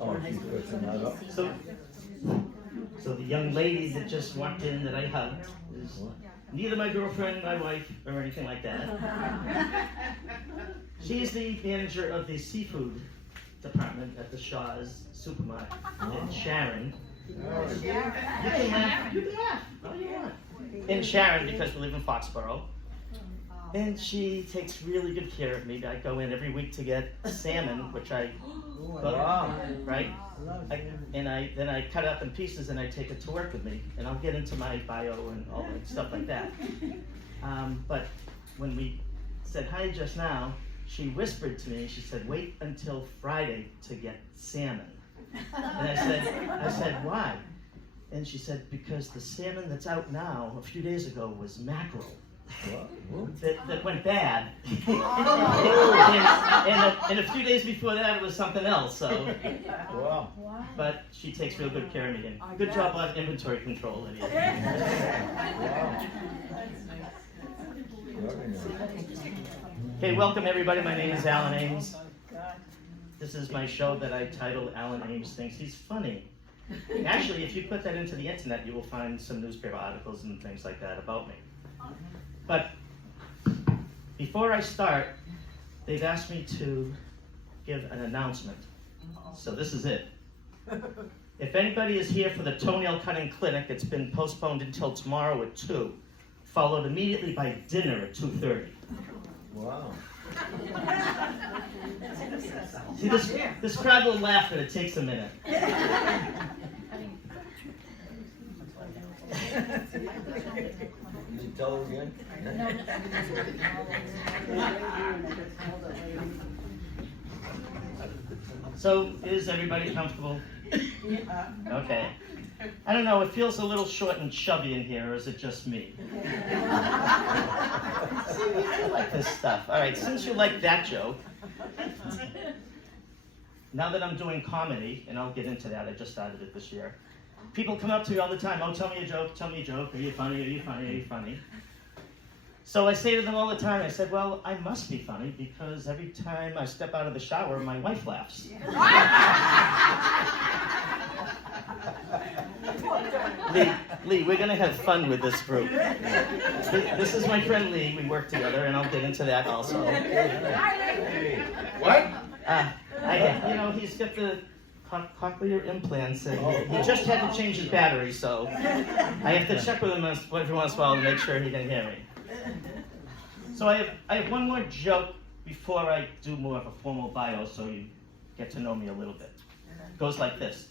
Oh, she's putting that up. So the young lady that just walked in that I hugged is neither my girlfriend, my wife, or anything like that. She's the manager of the seafood department at the Shaw's supermarket in Sharon. You can laugh. All you want. In Sharon, because we live in Foxborough. And she takes really good care of me. I go in every week to get salmon, which I cook, right? Then I cut it up in pieces and I take it to work with me. And I'll get into my bio and all that stuff like that. But when we said hi just now, she whispered to me, she said, wait until Friday to get salmon. And I said, why? And she said, because the salmon that's out now, a few days ago, was mackerel. That went bad. and a few days before that, it was something else. So, Wow. but she takes real good care of me. And good job on inventory control, Lydia. Very nice. Okay, welcome everybody. My name is Alan Ames. This is my show that I titled Alan Ames Thinks He's Funny. Actually, if you put that into the internet, you will find some newspaper articles and things like that about me. But before I start, they've asked me to give an announcement. So this is it. If anybody is here for the toenail cutting clinic, it's been postponed until tomorrow at 2, followed immediately by dinner at 2:30. Wow. See, this crowd will laugh, but it takes a minute. Did you tell her again? So, is everybody comfortable? Okay. I don't know, it feels a little short and chubby in here, or is it just me? I like this stuff. All right, since you like that joke, now that I'm doing comedy, and I'll get into that, I just started it this year, people come up to me all the time, oh, tell me a joke, are you funny, are you funny, are you funny? So I say to them all the time, I said, well, I must be funny because every time I step out of the shower, my wife laughs. Lee, we're going to have fun with this group. This is my friend Lee, we work together, and I'll get into that also. What? He's got the cochlear implants, and he just had to change his battery, so I have to check with him every once in a while to make sure he can hear me. So I have one more joke before I do more of a formal bio, so you get to know me a little bit. It goes like this.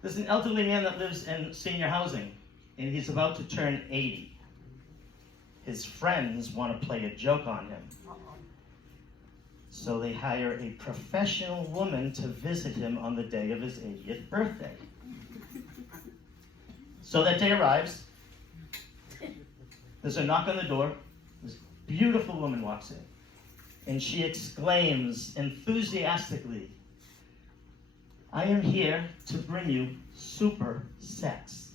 There's an elderly man that lives in senior housing, and he's about to turn 80. His friends want to play a joke on him. So they hire a professional woman to visit him on the day of his 80th birthday. So that day arrives. There's a knock on the door. This beautiful woman walks in, and she exclaims enthusiastically, I am here to bring you super sex.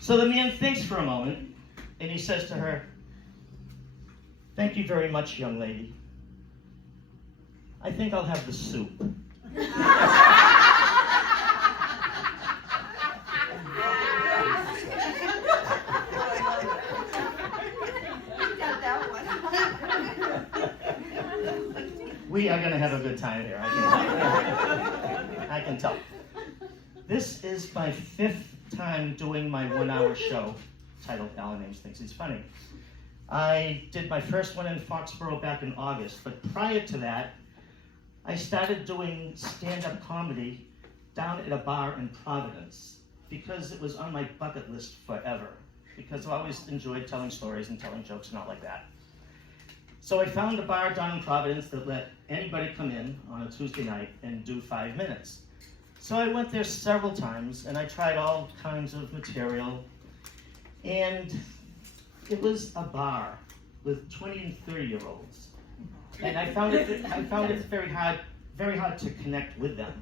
So the man thinks for a moment, and he says to her, thank you very much, young lady. I think I'll have the soup. We are going to have a good time here, I can tell. I can tell. This is my 5th time doing my 1-hour show titled Alan Ames Thinks He's Funny. I did my first one in Foxborough back in August, but prior to that, I started doing stand-up comedy down at a bar in Providence because it was on my bucket list forever, because I've always enjoyed telling stories and telling jokes and all like that. So I found a bar down in Providence that let anybody come in on a Tuesday night and do 5 minutes. So I went there several times and I tried all kinds of material, and it was a bar with 20 and 30-year-olds. And I found it very hard to connect with them,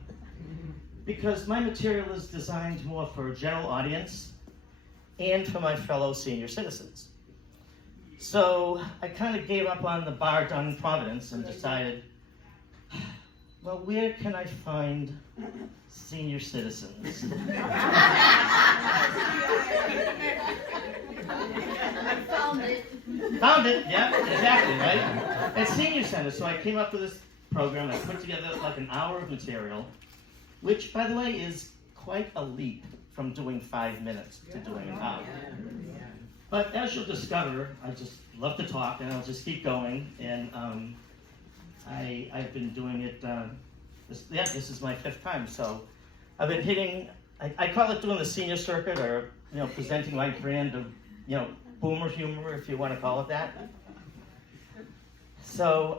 because my material is designed more for a general audience and for my fellow senior citizens. So I kind of gave up on the bar down in Providence and decided, well, where can I find senior citizens? Found it. Found it, yeah, exactly, right? At Senior Center, so I came up with this program. I put together like an hour of material, which, by the way, is quite a leap from doing 5 minutes to doing an hour. But as you'll discover, I just love to talk, and I'll just keep going. And I've been doing it. This is my 5th time. So I've been hitting. I call it doing the senior circuit, or presenting my brand of boomer humor, if you want to call it that. So,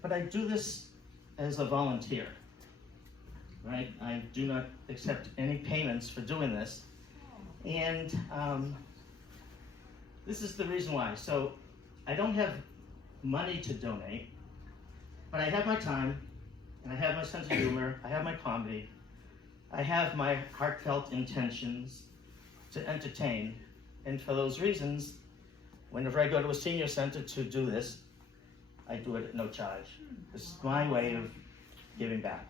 but I do this as a volunteer, right? I do not accept any payments for doing this. And this is the reason why. So I don't have money to donate, but I have my time, and I have my sense of humor, I have my comedy, I have my heartfelt intentions to entertain. And for those reasons, whenever I go to a senior center to do this, I do it at no charge. This is my way of giving back.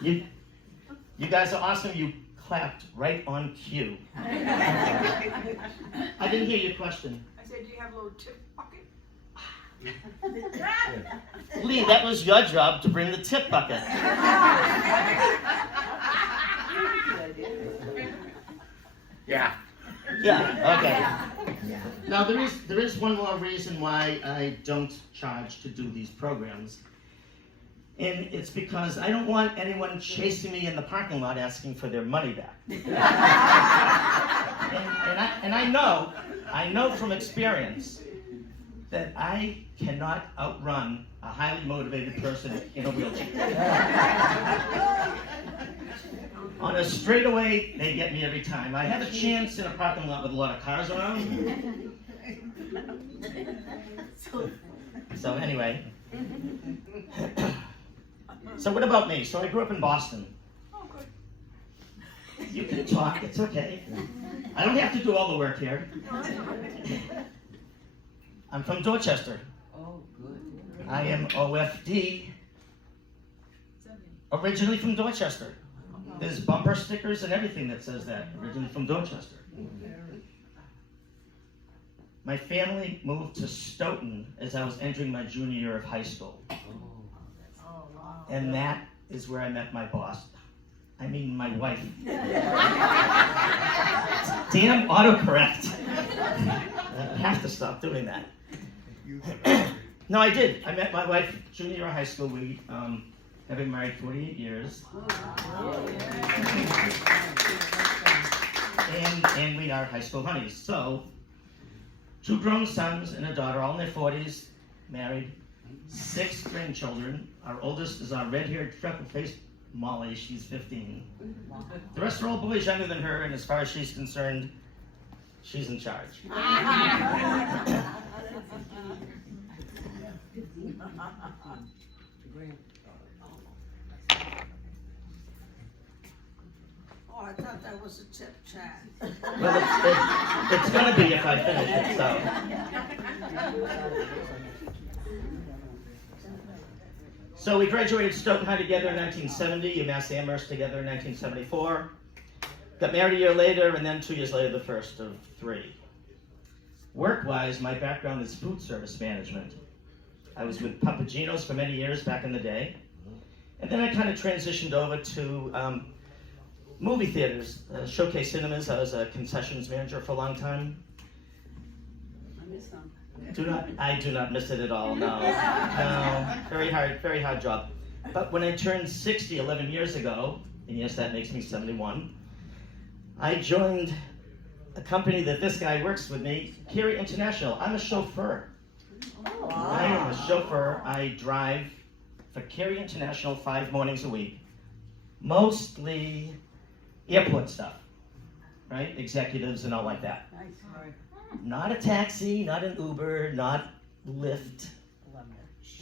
You guys are awesome. You clapped right on cue. I didn't hear your question. I said, do you have a little tip bucket? Lee, that was your job to bring the tip bucket. Yeah. Yeah, okay. Now there is one more reason why I don't charge to do these programs. And it's because I don't want anyone chasing me in the parking lot asking for their money back. and I know from experience that I cannot outrun a highly motivated person in a wheelchair. On a straightaway, they get me every time. I have a chance in a parking lot with a lot of cars around. So anyway. So what about me? So I grew up in Boston. Oh, good. You can talk, it's okay. I don't have to do all the work here. I'm from Dorchester. Oh, good. I am OFD, originally from Dorchester. There's bumper stickers and everything that says that, originally from Dorchester. My family moved to Stoughton as I was entering my junior year of high school. And that is where I met my boss. I mean, my wife. Damn autocorrect. I have to stop doing that. No, I did. I met my wife junior year of high school. We have been married 48 years. And we are high school honeys. So, 2 grown sons and a daughter, all in their 40s, married. 6 grandchildren. Our oldest is our red-haired, freckle-faced Molly. She's 15. The rest are all boys younger than her, and as far as she's concerned, she's in charge. Oh, I thought that was a tip, Chad. Well, it's going to be if I finish it, so. So we graduated Stoughton High together in 1970, UMass Amherst together in 1974. Got married a year later, and then 2 years later, the first of 3. Work-wise, my background is food service management. I was with Papagino's for many years back in the day. And then I kind of transitioned over to movie theaters, Showcase Cinemas. I was a concessions manager for a long time. I miss them. I do not miss it at all, no. No, very hard job. But when I turned 60 11 years ago, and yes, that makes me 71, I joined a company that this guy works with me, Carey International. I'm a chauffeur. Oh, I am a chauffeur. I drive for Carey International 5 mornings a week. Mostly airport stuff, right? Executives and all like that. nice. Not a taxi, not an Uber, not Lyft,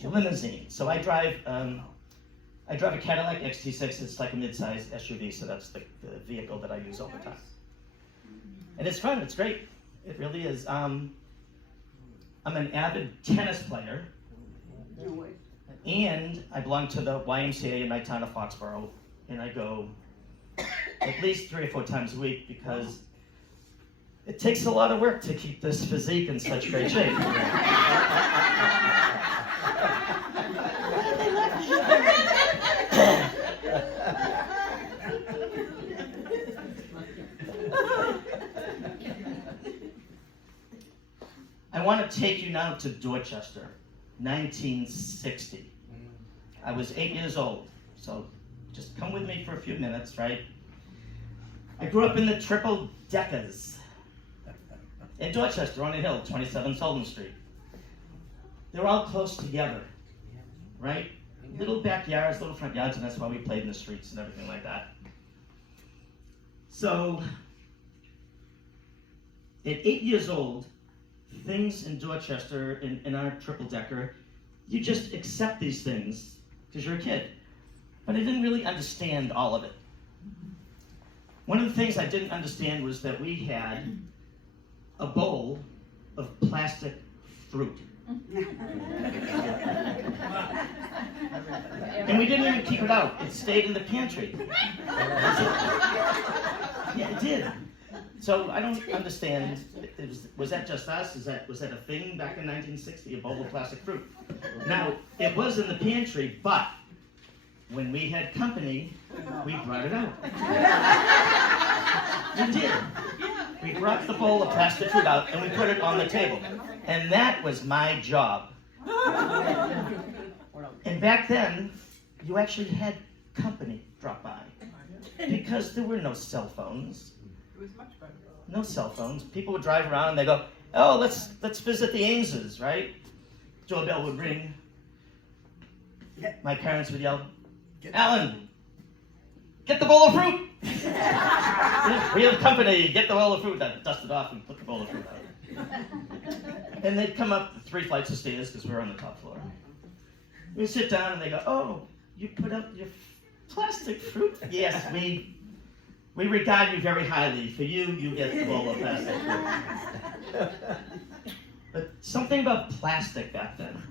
limousine. So I drive I drive a Cadillac XT6. It's like a mid-sized SUV, so that's the vehicle that I use all the time. And it's fun. It's great. It really is. I'm an avid tennis player, No way. and I belong to the YMCA in my town of Foxborough, and I go at least 3 or 4 times a week because it takes a lot of work to keep this physique in such great shape. I want to take you now to Dorchester, 1960. I was 8 years old, so just come with me for a few minutes, right? I grew up in the triple deckers in Dorchester on a hill, 27 Sullivan Street. They're all close together, right? Little backyards, little front yards, and that's why we played in the streets and everything like that. So, at 8 years old, things in Dorchester, in our triple decker, you just accept these things because you're a kid. But I didn't really understand all of it. One of the things I didn't understand was that we had a bowl of plastic fruit. And we didn't even keep it out. It stayed in the pantry. Yeah, it did. So I don't understand. Was that just us? Was that a thing back in 1960? A bowl of plastic fruit? Now it was in the pantry, but when we had company, we brought it out. We did. We brought the bowl of plastic fruit out and we put it on the table, and that was my job. And back then, you actually had company drop by because there were no cell phones. It was much better. No cell phones. People would drive around and they go, "Oh, let's visit the Ameses," right? Doorbell would ring. My parents would yell, "Alan, get the bowl of fruit." We have company. Get the bowl of fruit. I'd dust it off and put the bowl of fruit out. And they'd come up the 3 flights of stairs because we were on the top floor. We'd sit down and they go, "Oh, you put up your plastic fruit?" "Yes, we regard you very highly. For you, you get the bowl of plastic fruit." But something about plastic back then.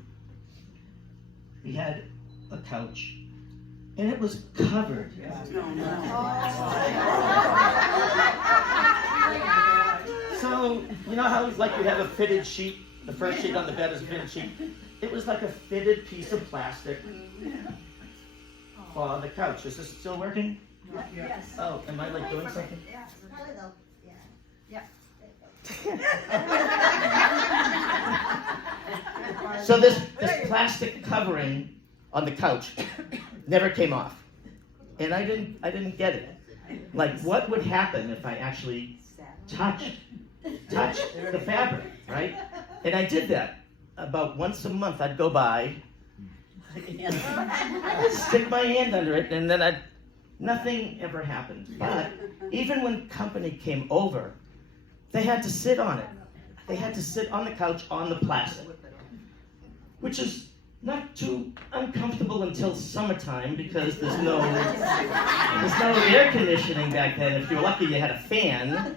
We had a couch, and it was covered. So, you know how like you have a fitted sheet? The first sheet on the bed is a fitted sheet. It was like a fitted piece of plastic for the couch. Is this still working? Yes. Oh, am I like doing something? Yeah. So this plastic covering on the couch never came off, and I didn't get it. Like, what would happen if I actually touched the fabric, right? And I did that about once a month. I'd go by, stick my hand under it, and then nothing ever happened. But even when company came over, they had to sit on it. They had to sit on the couch on the plastic, which is not too uncomfortable until summertime because there's no air conditioning back then. If you were lucky, you had a fan,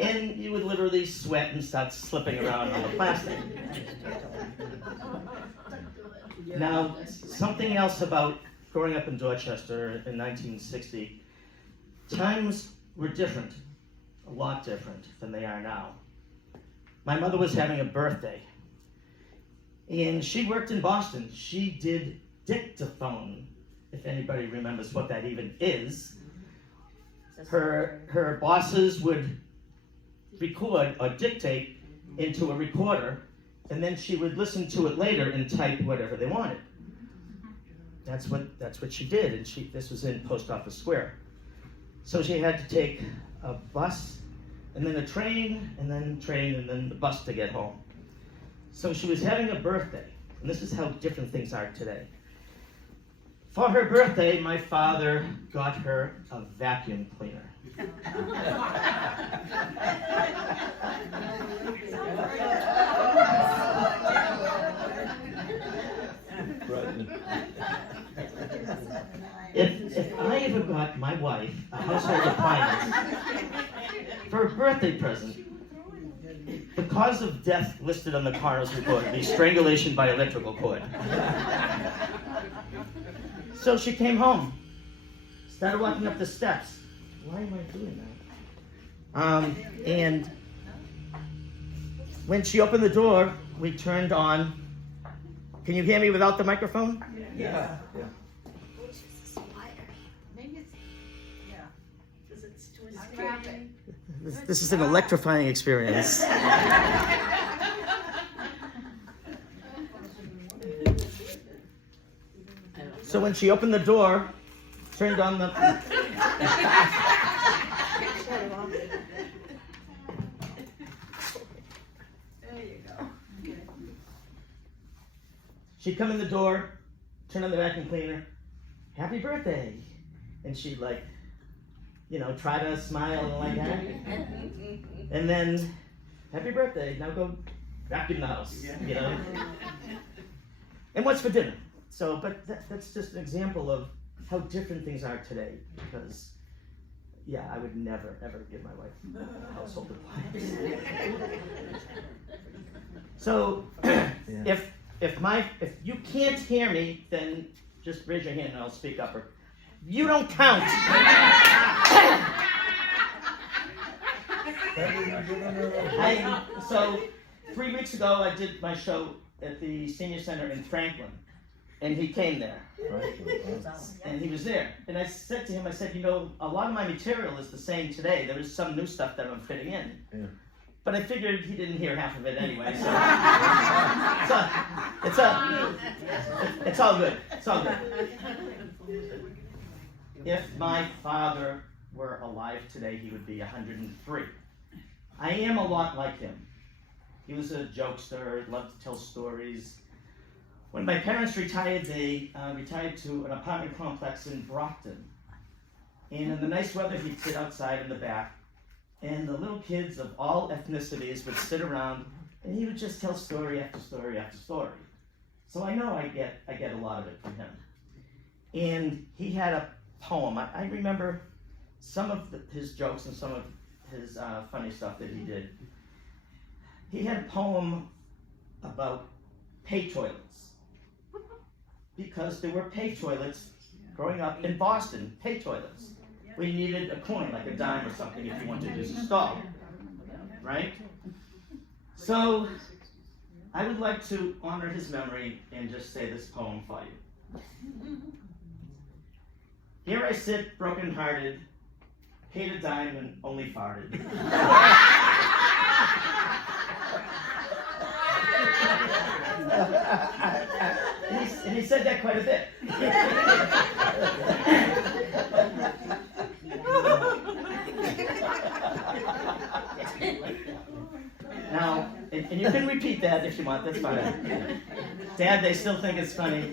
and you would literally sweat and start slipping around on the plastic. Now, something else about growing up in Dorchester in 1960, times were different, a lot different than they are now. My mother was having a birthday, and she worked in Boston. She did dictaphone, if anybody remembers what that even is. Her bosses would record or dictate into a recorder, and then she would listen to it later and type whatever they wanted. That's what she did, and this was in Post Office Square. So she had to take a bus, and then a train, and then the bus to get home. So she was having a birthday, and this is how different things are today. For her birthday, my father got her a vacuum cleaner. got my wife a household appliance for a birthday present. The cause of death listed on the coroner's report would be strangulation by electrical cord. So she came home, started walking up the steps. Why am I doing that? And when she opened the door, we turned on. Can you hear me without the microphone? Yeah. Maybe it's, yeah, because it's too Traffic. This is an electrifying experience. So when she opened the door, turned on the... There you go. She'd come in the door, turn on the vacuum cleaner, happy birthday. And she'd like, you know, try to smile and like that. And then, happy birthday, now go vacuum the house, you know. And what's for dinner? So, but that's just an example of how different things are today. Because, yeah, I would never, ever give my wife a household appliance. So, if you can't hear me, then just raise your hand and I'll speak up. Or you don't count. So 3 weeks ago, I did my show at the senior center in Franklin, and he came there, and he was there. And I said to him, I said, you know, a lot of my material is the same today. There is some new stuff that I'm fitting in. Yeah. But I figured he didn't hear half of it anyway, so it's all good. It's all good. If my father were alive today, he would be 103. I am a lot like him. He was a jokester, loved to tell stories. When my parents retired, they retired to an apartment complex in Brockton. And in the nice weather, he'd sit outside in the back, and the little kids of all ethnicities would sit around, and he would just tell story after story after story. So I know I get a lot of it from him. And he had a poem. I remember some of his jokes and some of his funny stuff that he did. He had a poem about pay toilets. Because there were pay toilets growing up in Boston, pay toilets. Where you needed a coin, like a dime or something, if you wanted to use a stall, right? So, I would like to honor his memory and just say this poem for you. Here I sit, broken-hearted, paid a dime and only farted. And he said that quite a bit. Now, and you can repeat that if you want, that's fine. Dad, they still think it's funny.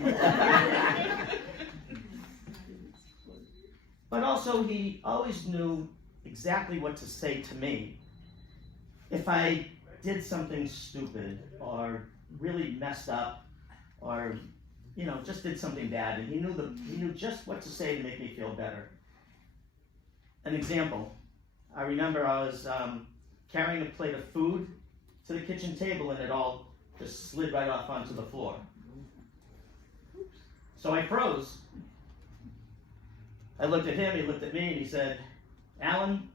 But also, he always knew exactly what to say to me if I did something stupid or really messed up or, you know, just did something bad. And he knew just what to say to make me feel better. An example, I remember I was carrying a plate of food to the kitchen table and it all just slid right off onto the floor. So I froze. I looked at him, he looked at me, and he said, Alan,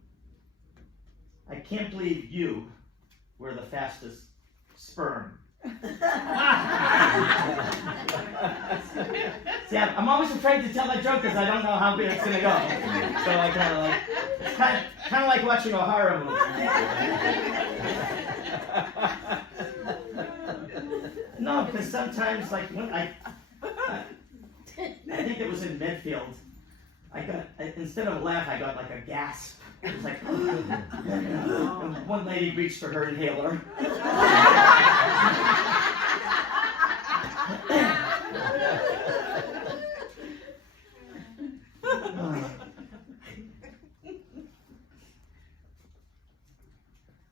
I can't believe you were the fastest sperm. See, I'm always afraid to tell that joke because I don't know how good it's going to go. So I kind of like, it's kind of like watching a horror movie. No, because sometimes, like, when I think it was in Medfield, instead of a laugh, I got like a gasp. It was like, and one lady reached for her inhaler.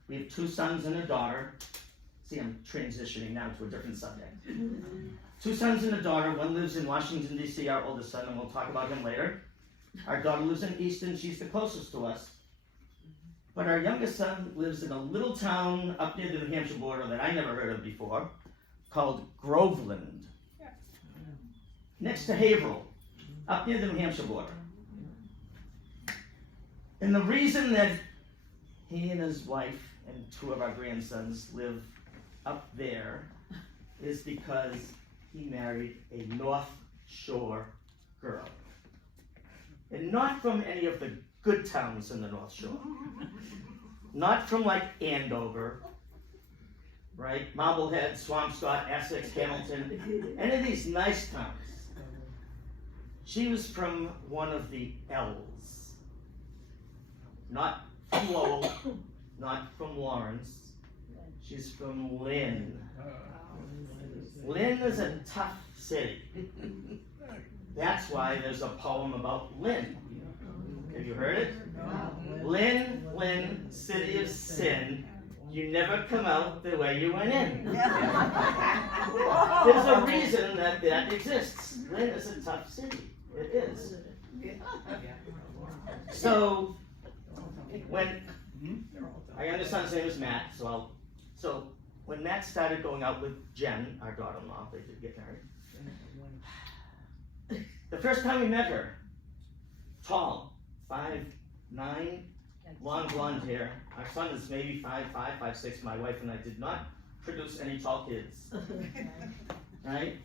We have 2 sons and a daughter. See, I'm transitioning now to a different subject. 2 sons and a daughter. One lives in Washington, D.C., our oldest son, and we'll talk about him later. Our daughter lives in Easton, she's the closest to us. But our youngest son lives in a little town up near the New Hampshire border that I never heard of before, called Groveland. Next to Haverhill, up near the New Hampshire border. And the reason that he and his wife and two of our grandsons live up there is because he married a North Shore girl. And not from any of the good towns in the North Shore. Not from like Andover, right? Marblehead, Swampscott, Essex, Hamilton, any of these nice towns. She was from one of the L's. Not from Lowell, not from Lawrence. She's from Lynn. Lynn is a tough city. That's why there's a poem about Lynn. Have you heard it? Lynn, Lynn, city of sin, you never come out the way you went in. There's a reason that that exists. Lynn is a tough city. It is. So, when our youngest son's name is Matt, so when Matt started going out with Jen, our daughter-in-law, they did get married. The first time we met her, tall, 5'9", long blonde hair. Our son is maybe 5'5", 5'6". My wife and I did not produce any tall kids, right?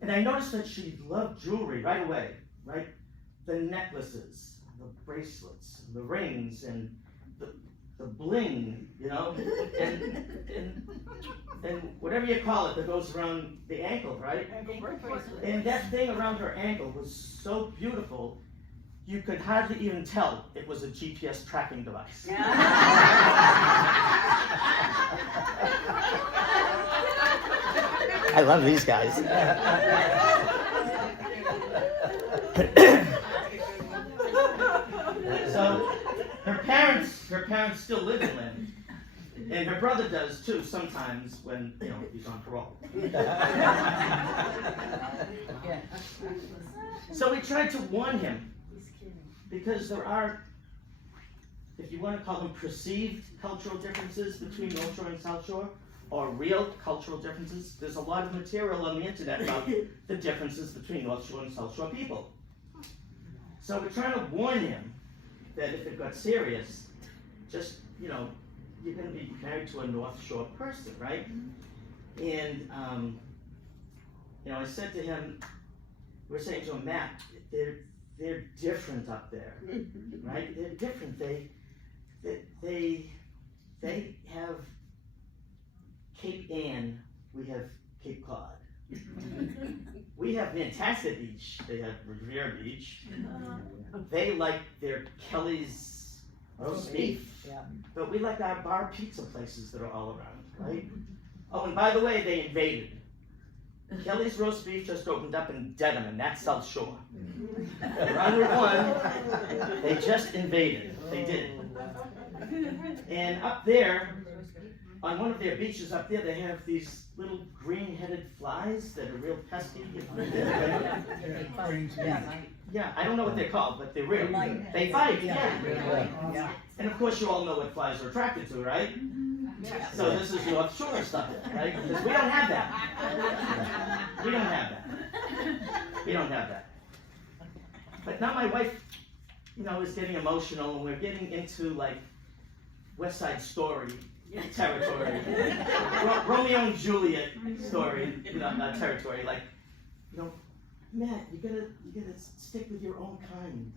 And I noticed that she loved jewelry right away, right? The necklaces, the bracelets, the rings, and the bling, you know, and whatever you call it that goes around the ankle, right? And that thing around her ankle was so beautiful, you could hardly even tell it was a GPS tracking device. I love these guys. So her parents still live in Lynn, and her brother does too sometimes when he's on parole. So we tried to warn him because there are, if you want to call them perceived cultural differences between North Shore and South Shore, or real cultural differences. There's a lot of material on the internet about the differences between North Shore and South Shore people. So we're trying to warn him that if it got serious, just, you're going to be married to a North Shore person, right? And, I said to him, we're saying to him, Matt, they're different up there, right? They're different. They have Cape Ann, we have Cape Cod. We have Nantasket Beach, they have Revere Beach. They like their Kelly's roast beef, but we like our bar pizza places that are all around, right? Oh, and by the way, they invaded. Kelly's roast beef just opened up in Dedham, and that's South Shore. Around Route 1, they just invaded. They did. And up there, on one of their beaches up there, they have these little green-headed flies that are real pesky. Yeah, I don't know what they're called, but they're real. They bite, yeah. And of course, you all know what flies are attracted to, right? So this is North Shore stuff, right? Because we don't have that. We don't have that. We don't have that. But now my wife, is getting emotional, and we're getting into like West Side Story territory, Romeo and Juliet story, territory. Like, Matt, you gotta stick with your own kind.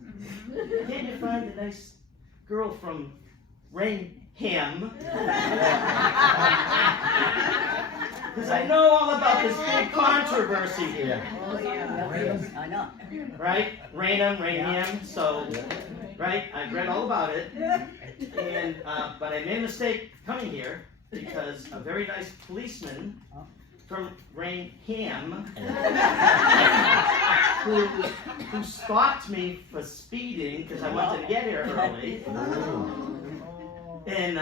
Can't you find a nice girl from Raynham? Because I know all about this big controversy here. Oh yeah, I know. Right? Raynham. So, right? I read all about it. And but I made a mistake coming here because a very nice policeman from Raynham who stopped me for speeding because I wanted to get here early. And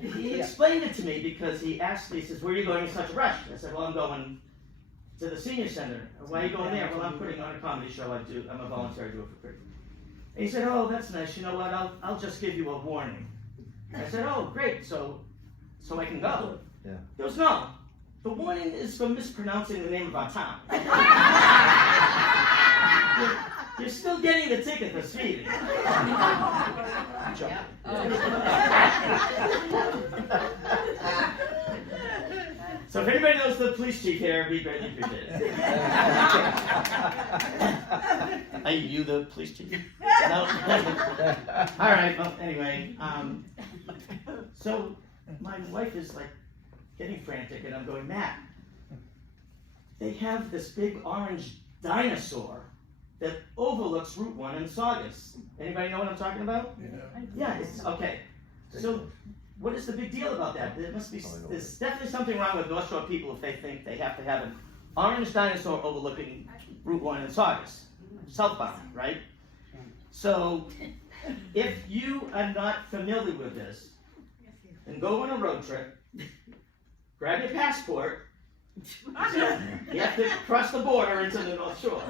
he explained it to me because he asked me, he says, "Where are you going in such a rush?" I said, "Well, I'm going to the senior center. Why are you going there? Well, I'm putting on a comedy show. I'm a volunteer. I do it for free. And he said, oh, that's nice. You know what? I'll just give you a warning. I said, oh, great. So I can go. Yeah. He goes, no. The warning is for mispronouncing the name of our town. You're still getting the ticket for speeding. So if anybody knows the police chief here, it'd be greatly appreciated. Are you the police chief? No? All right, well, anyway. So my wife is like getting frantic, and I'm going, Matt, they have this big orange dinosaur that overlooks Route 1 in Saugus. Anybody know what I'm talking about? Yeah, it's okay. So what is the big deal about that? There's definitely something wrong with North Shore people if they think they have to have an orange dinosaur overlooking Route 1 in Saugus, southbound, right? So if you are not familiar with this, then go on a road trip, grab your passport. You have to cross the border into the North Shore.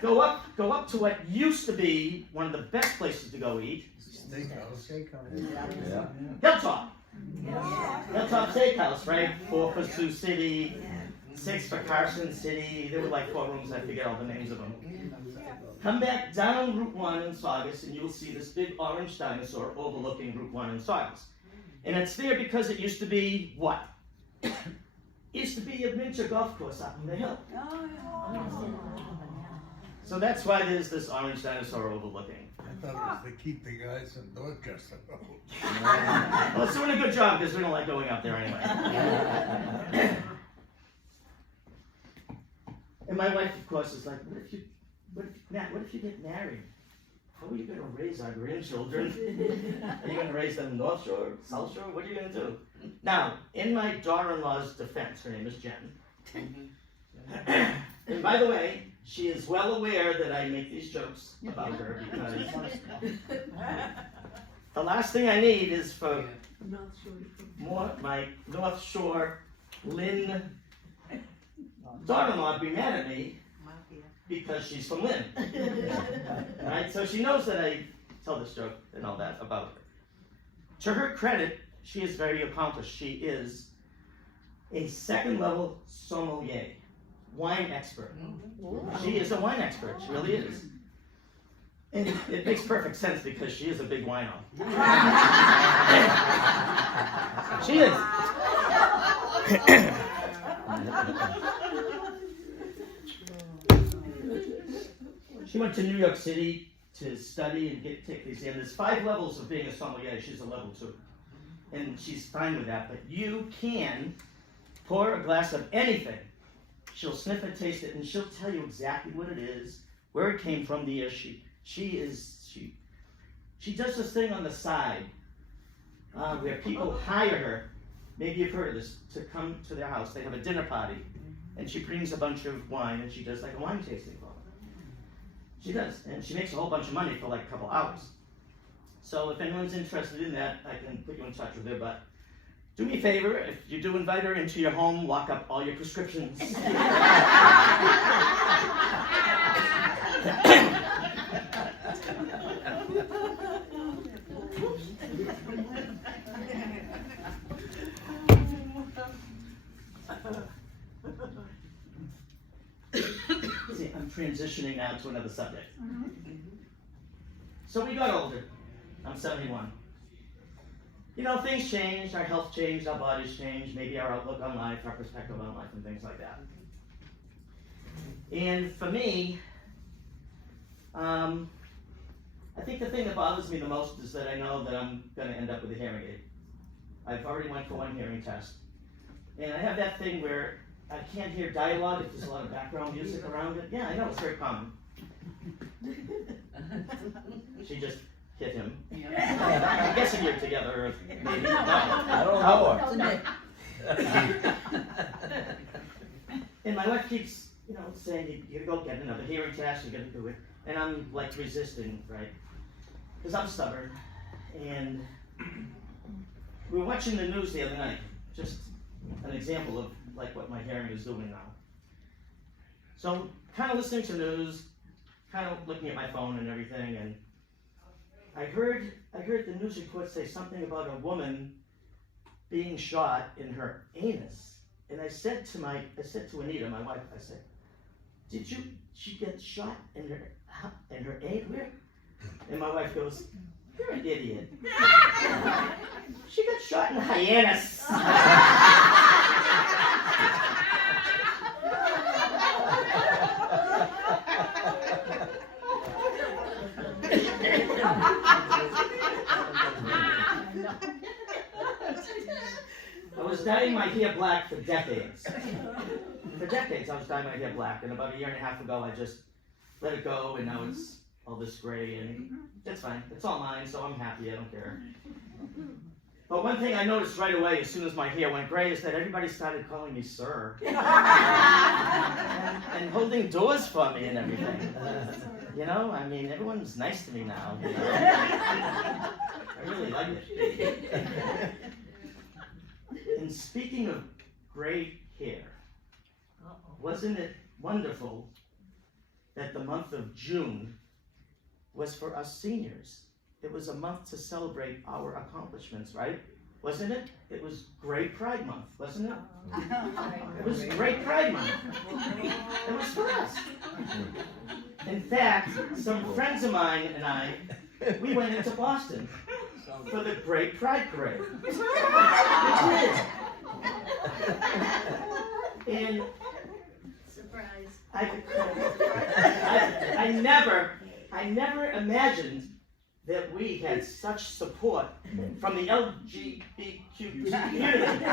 Go up to what used to be one of the best places to go eat. Yeah. Hilltop. Hilltop Steakhouse, right? 4 for Sioux City, 6 for Carson City. There were like 4 rooms, I forget all the names of them. Come back down Route 1 in Saugus and you'll see this big orange dinosaur overlooking Route 1 in Saugus. And it's there because it used to be what? It used to be a miniature golf course up on the hill. So that's why there's this orange dinosaur overlooking. I thought it was to keep the guys in Dorchester. Well, it's doing a good job because we don't like going up there anyway. And my wife, of course, is like, Matt, what if you get married? How are you going to raise our grandchildren? Are you going to raise them North Shore, South Shore? What are you going to do? Now, in my daughter-in-law's defense, her name is Jen. And by the way, she is well aware that I make these jokes about her because the last thing I need is for my North Shore Lynn daughter-in-law to be mad at me because she's from Lynn. Right? So she knows that I tell this joke and all that about her. To her credit, she is very accomplished. She is a 2nd-level sommelier, wine expert. She is a wine expert. She really is. And it makes perfect sense because she is a big wino. She is. She went to New York City to study and take the exam. There's 5 levels of being a sommelier. She's a level 2. And she's fine with that. But you can pour a glass of anything. She'll sniff it, taste it, and she'll tell you exactly what it is, where it came from, the year. She does this thing on the side where people hire her. Maybe you've heard of this, to come to their house. They have a dinner party, and she brings a bunch of wine, and she does like a wine tasting for them. She does, and she makes a whole bunch of money for like a couple hours. So if anyone's interested in that, I can put you in touch with her, but do me a favor, if you do invite her into your home, lock up all your prescriptions. See, I'm transitioning now to another subject. So we got older. I'm 71. You know, things changed, our health changed, our bodies changed, maybe our outlook on life, our perspective on life, and things like that. And for me, I think the thing that bothers me the most is that I know that I'm going to end up with a hearing aid. I've already went for 1 hearing test. And I have that thing where I can't hear dialogue if there's a lot of background music around it. Yeah, I know, it's very common. She just hit him. I'm guessing you're together. Maybe. No. I don't know her. And my wife keeps, saying, you gotta go get another hearing test, you gotta do it. And I'm like resisting, right? Because I'm stubborn. And we were watching the news the other night, just an example of like what my hearing is doing now. So kind of listening to the news, kind of looking at my phone and everything, and I heard the news report say something about a woman being shot in her anus. And I said to Anita, my wife, I said, she get shot in her anus? Where? And my wife goes, you're an idiot. She got shot in the hyannis. I was dyeing my hair black for decades. For decades, I was dyeing my hair black, and about a year and a half ago, I just let it go, and now it's all this gray, and it's fine. It's all mine, so I'm happy. I don't care. But one thing I noticed right away, as soon as my hair went gray, is that everybody started calling me sir, and holding doors for me and everything. You know, I mean, everyone's nice to me now. You know? I really like it. And speaking of gray hair, wasn't it wonderful that the month of June was for us seniors? It was a month to celebrate our accomplishments, right? Wasn't it? It was Great Pride Month, wasn't it? It was Great Pride Month. It was for us. In fact, some friends of mine and I, we went into Boston for the Great Pride Parade. We did. And Surprise. I never imagined that we had such support from the LGBTQ community.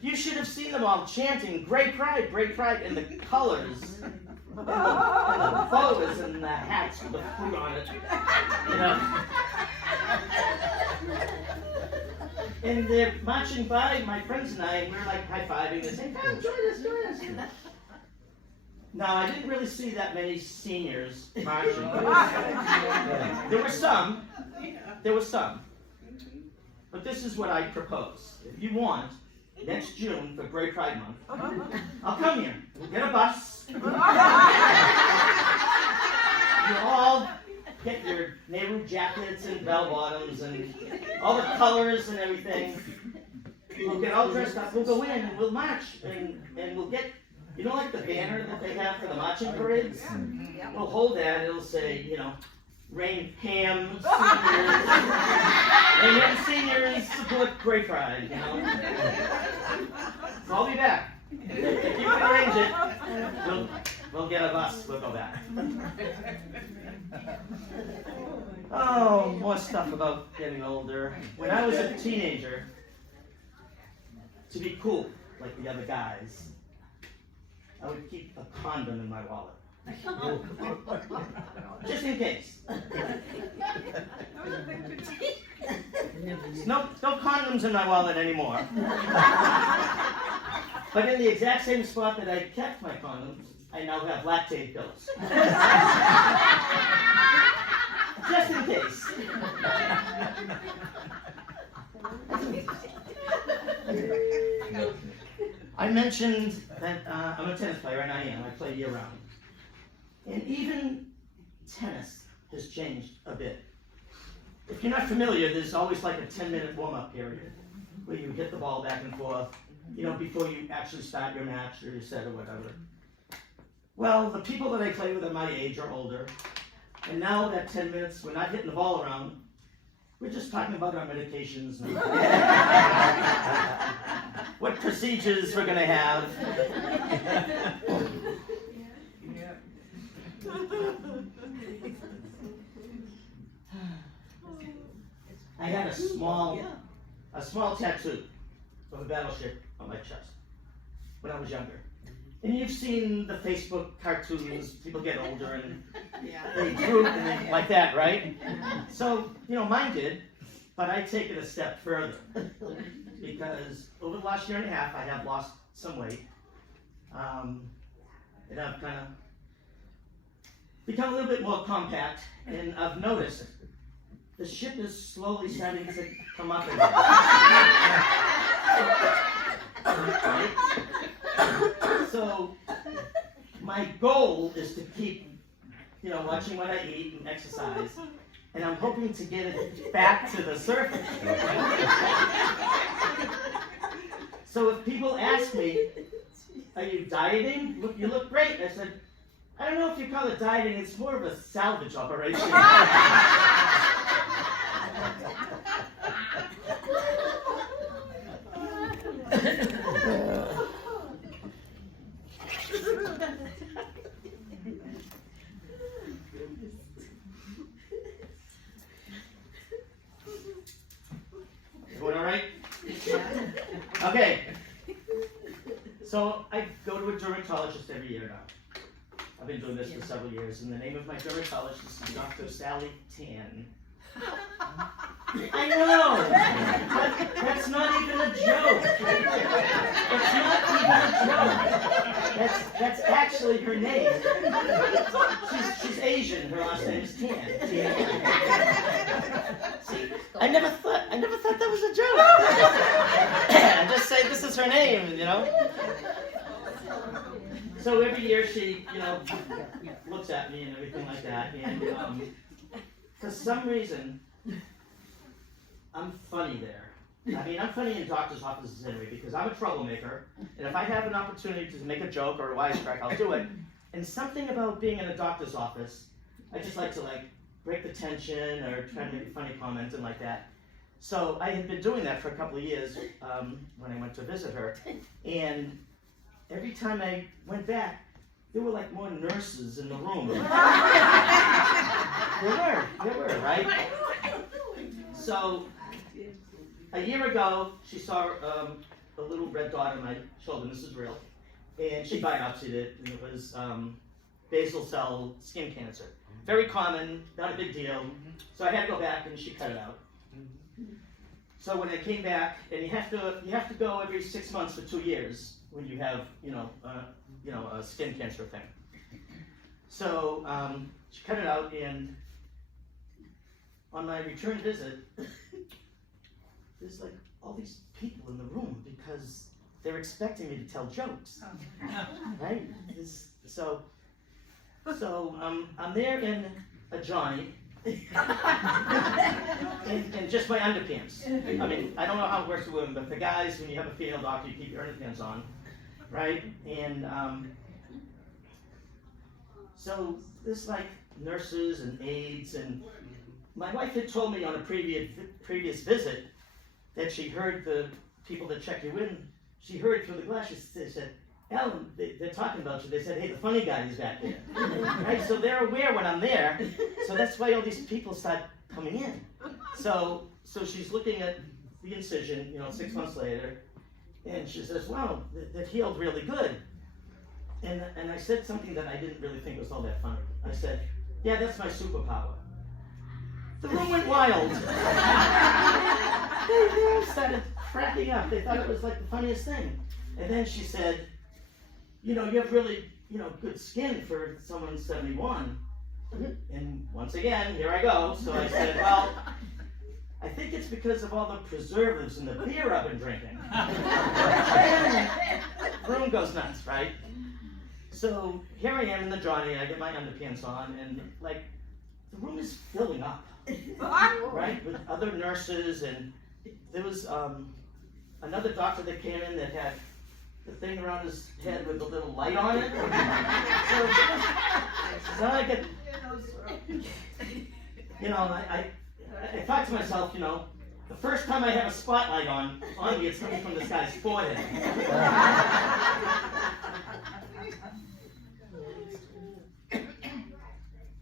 You should have seen them all chanting Great Pride, and the colors, and the bows and the hats with the fruit on it, you know. And they're marching by, my friends and I, and we're like high-fiving and saying, come, join us. Now, I didn't really see that many seniors marching. There were some. But this is what I propose. If you want, next June for Great Pride Month, I'll come here. We'll get a bus. You'll all get your Nehru jackets and bell-bottoms and all the colors and everything. We'll get all dressed up. We'll go in and we'll march and we'll get, you know, like the banner that they have for the marching parades? We'll hold that. It'll say, you know, Raynham seniors. Raynham seniors support Great Pride, you know. So I'll be back. If you can arrange it, we'll get a bus. We'll go back. Oh, more stuff about getting older. When I was a teenager, to be cool like the other guys, I would keep a condom in my wallet. Just in case. No condoms in my wallet anymore. But in the exact same spot that I kept my condoms, I now have lactate pills. Just in case. I mentioned that I'm a tennis player, and I am. I play year-round. And even tennis has changed a bit. If you're not familiar, there's always like a 10-minute warm-up period where you hit the ball back and forth, you know, before you actually start your match or your set or whatever. Well, the people that I play with at my age are older, and now that 10 minutes, we're not hitting the ball around. We're just talking about our medications and what procedures we're going to have. I had a small tattoo of a battleship on my chest when I was younger. And you've seen the Facebook cartoons, people get older and they droop and they, like that, right? So, you know, mine did, but I take it a step further because over the last year and a half, I have lost some weight. And I've kind of become a little bit more compact, and I've noticed the ship is slowly starting to come up again. So my goal is to keep, watching what I eat and exercise, and I'm hoping to get it back to the surface. So if people ask me, are you dieting? You look great. I said, I don't know if you call it dieting, it's more of a salvage operation. Going all right? Okay. So I go to a dermatologist every year now. I've been doing this for several years, and the name of my dermatologist is Dr. Sally Tan. I know! But that's not even a joke. It's not even a joke. That's actually her name. She's Asian. Her last name is Tan. See, I never thought that was a joke. I'm just saying this is her name, So every year she, looks at me and everything like that, and for some reason, I'm funny there. I mean, I'm funny in doctor's offices anyway, because I'm a troublemaker, and if I have an opportunity to make a joke or a wisecrack, I'll do it. And something about being in a doctor's office, I just like to break the tension or try to make a funny comment and like that. So I had been doing that for a couple of years when I went to visit her, and every time I went back, there were more nurses in the room. There were, right? So a year ago, she saw a little red dot on my shoulder. This is real, and she biopsied it, and it was basal cell skin cancer. Very common, not a big deal. So I had to go back, and she cut it out. So when I came back, and you have to go every 6 months for 2 years when you have a skin cancer thing. So she cut it out, and on my return visit, there's all these people in the room because they're expecting me to tell jokes, right? So I'm there in a Johnny. and just my underpants. I mean, I don't know how it works with women, but for guys, when you have a female doctor, you keep your underpants on, right? And so there's nurses and aides, and my wife had told me on a previous visit that she heard the people that check you in. She heard through the glass. She said, "Alan, they're talking about you." They said, "Hey, the funny guy is back there." Right? So they're aware when I'm there. So that's why all these people start coming in. So she's looking at the incision, 6 months later, and she says, "Wow, that healed really good." And I said something that I didn't really think was all that funny. I said, "Yeah, that's my superpower." The room went wild. They started cracking up. They thought it was the funniest thing. And then she said, "You have really, good skin for someone 71. And once again, here I go. So I said, "Well, I think it's because of all the preservatives in the beer I've been drinking." The room goes nuts, right? So here I am in the Johnny, I get my underpants on, and the room is filling up, right, with other nurses, and there was another doctor that came in that had the thing around his head with a little light on it. So I get, I thought to myself, the first time I have a spotlight on me, it's coming from this guy's forehead.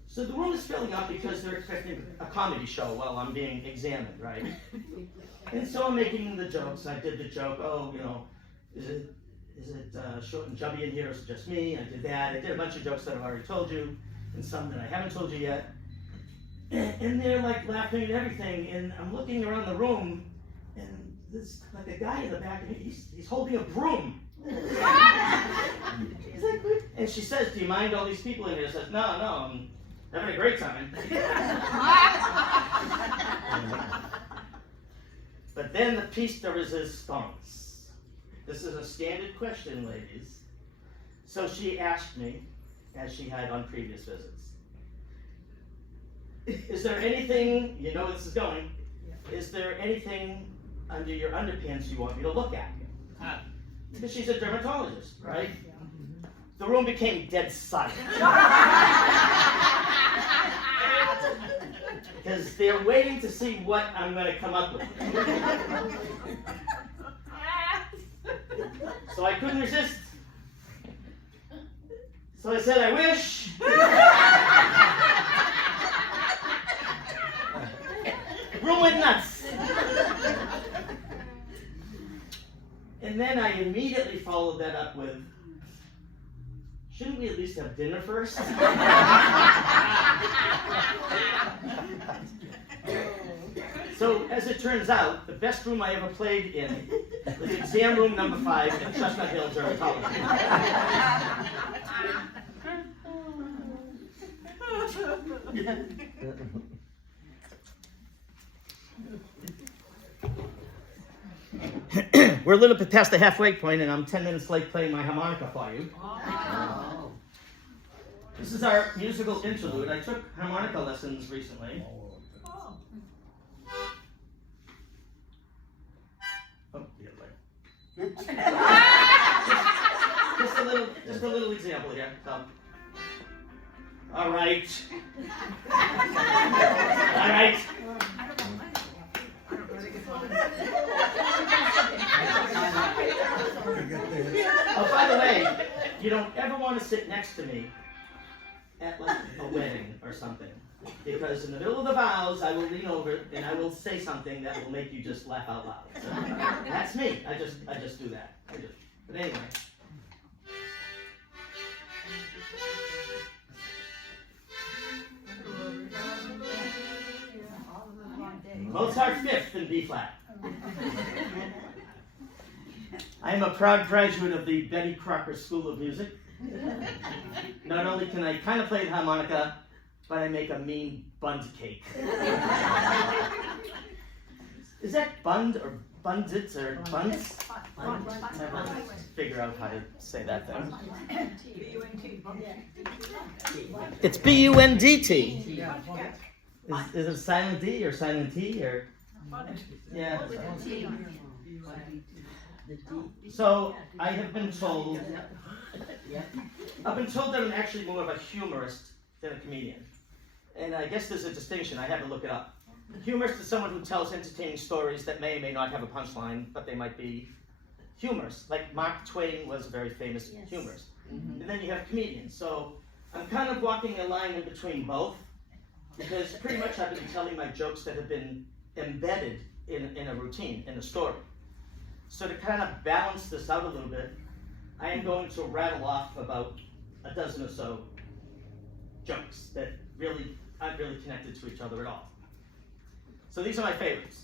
So the room is filling up because they're expecting a comedy show while I'm being examined, right? And so I'm making the jokes. I did the joke, is it short and chubby in here, or is it just me? I did that. I did a bunch of jokes that I've already told you, and some that I haven't told you yet. And they're laughing and everything, and I'm looking around the room, and there's a guy in the back, and he's holding a broom. He's like, and she says, "Do you mind all these people in here?" I says, No, I'm having a great time. But then the piece de resistance. This is a standard question, ladies. So she asked me, as she had on previous visits, is there anything, you know where this is going, is there anything under your underpants you want me to look at? Because she's a dermatologist, right? The room became dead silent. Because they're waiting to see what I'm going to come up with. So I couldn't resist. So I said, I wish. Room went nuts. And then I immediately followed that up with, shouldn't we at least have dinner first? So, as it turns out, the best room I ever played in was exam room number 5 at Chestnut Hill Dermatology. We're a little bit past the halfway point, and I'm 10 minutes late playing my harmonica for you. Oh. This is our musical interlude. I took harmonica lessons recently. Oh, the other way. just a little example here. So. All right. All right. Oh, by the way, you don't ever want to sit next to me at like a wedding or something, because in the middle of the vows, I will lean over and I will say something that will make you just laugh out loud. So, that's me. I just do that. But anyway. Mozart 5th in B flat. I am a proud graduate of the Betty Crocker School of Music. Not only can I kind of play the harmonica, but I make a mean bund cake. Is that bund or bundits or buns? Figure out how to say that then. It's B-U-N-D-T. Is it a silent D or silent T or? Yeah. So I have been told. I've been told that I'm actually more of a humorist than a comedian, and I guess there's a distinction. I had to look it up. Humorist is someone who tells entertaining stories that may or may not have a punchline, but they might be humorous. Like Mark Twain was a very famous humorist. And then you have comedians. So I'm kind of walking a line in between both, because pretty much I've been telling my jokes that have been embedded in a routine, in a story. So to kind of balance this out a little bit, I am going to rattle off about a dozen or so jokes that really aren't really connected to each other at all. So these are my favorites.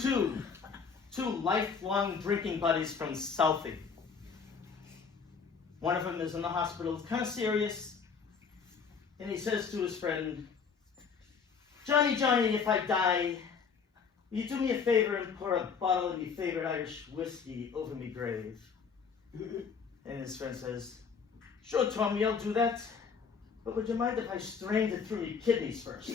Two lifelong drinking buddies from Southie. One of them is in the hospital, kind of serious, and he says to his friend, Johnny, if I die, will you do me a favor and pour a bottle of your favorite Irish whiskey over me grave? And his friend says, sure, Tommy, I'll do that. But would you mind if I strained it through your kidneys first?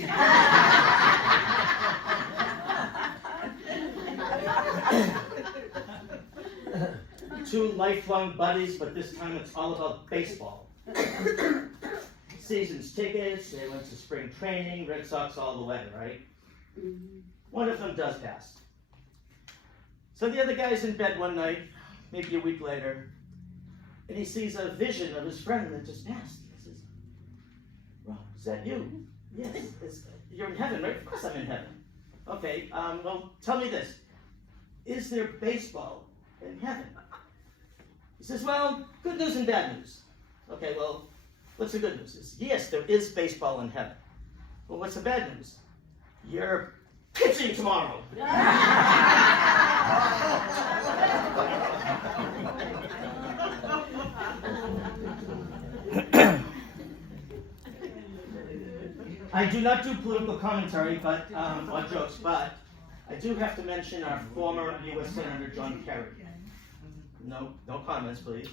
Two lifelong buddies, but this time it's all about baseball. Season's tickets, they went to spring training, Red Sox all the way, right? One of them does pass. So the other guy's in bed one night, maybe a week later, and he sees a vision of his friend that just passed. He says, Rob, is that you? Yes, you're in heaven, right? Of course I'm in heaven. Okay, well, tell me this. Is there baseball in heaven? He says, well, good news and bad news. Okay, well, what's the good news? He says, yes, there is baseball in heaven. Well, what's the bad news? You're pitching tomorrow. I do not do political commentary, but or jokes, but I do have to mention our former U.S. Senator John Kerry. No comments, please.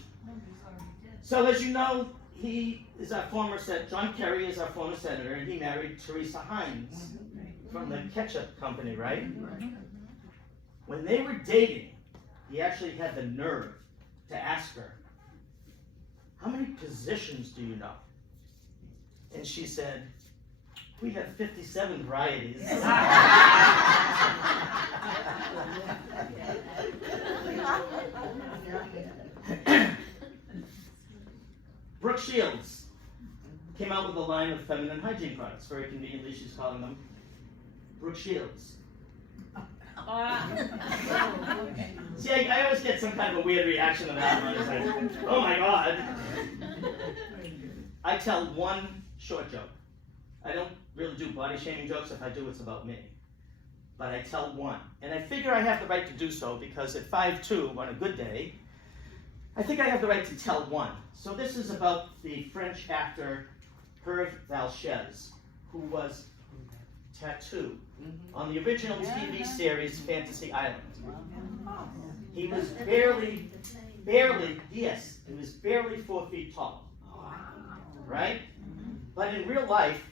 So as you know, he is our former John Kerry is our former senator, and he married Teresa Hines from the ketchup company, right? When they were dating, he actually had the nerve to ask her, "How many positions do you know?" And she said, "We have 57 varieties." Brooke Shields came out with a line of feminine hygiene products. Very conveniently, she's calling them Brooke Shields. See, I always get some kind of a weird reaction to that one. It's like, oh my God. I tell one short joke. I don't really do body shaming jokes. If I do, it's about me. But I tell one. And I figure I have the right to do so because at 5'2", on a good day, I think I have the right to tell one. So this is about the French actor Hervé Villechaize, who was tattooed on the original TV series Fantasy Island. He was barely, yes, he was barely 4 feet tall, right? But in real life,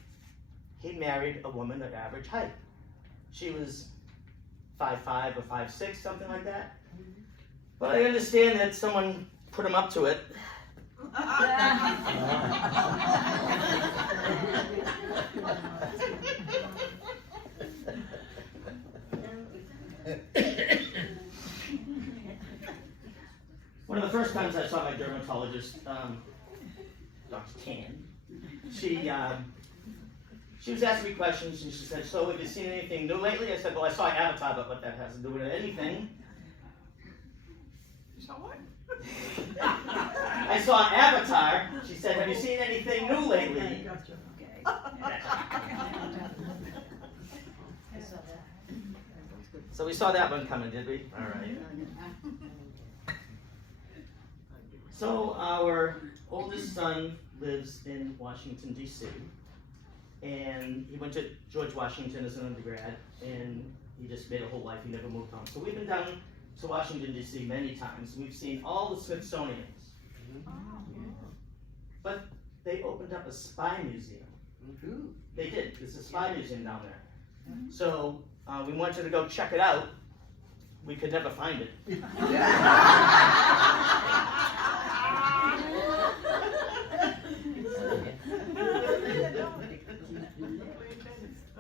he married a woman of average height. She was 5'5" or 5'6", something like that. But I understand that someone put him up to it. One of the first times I saw my dermatologist, Dr. Tan, she was asking me questions, and she said, "So have you seen anything new lately?" I said, "Well, I saw Avatar, but what that has to do with anything." You saw what? I saw Avatar. She said, "Have you seen anything new lately?" Gotcha. So we saw that one coming, did we? All right. So our oldest son lives in Washington, D.C., and he went to George Washington as an undergrad, and he just made a whole life. He never moved home. So we've been down to Washington, D.C. many times. We've seen all the Smithsonians. But they opened up a spy museum. They did. There's a spy museum down there. So we wanted to go check it out. We could never find it.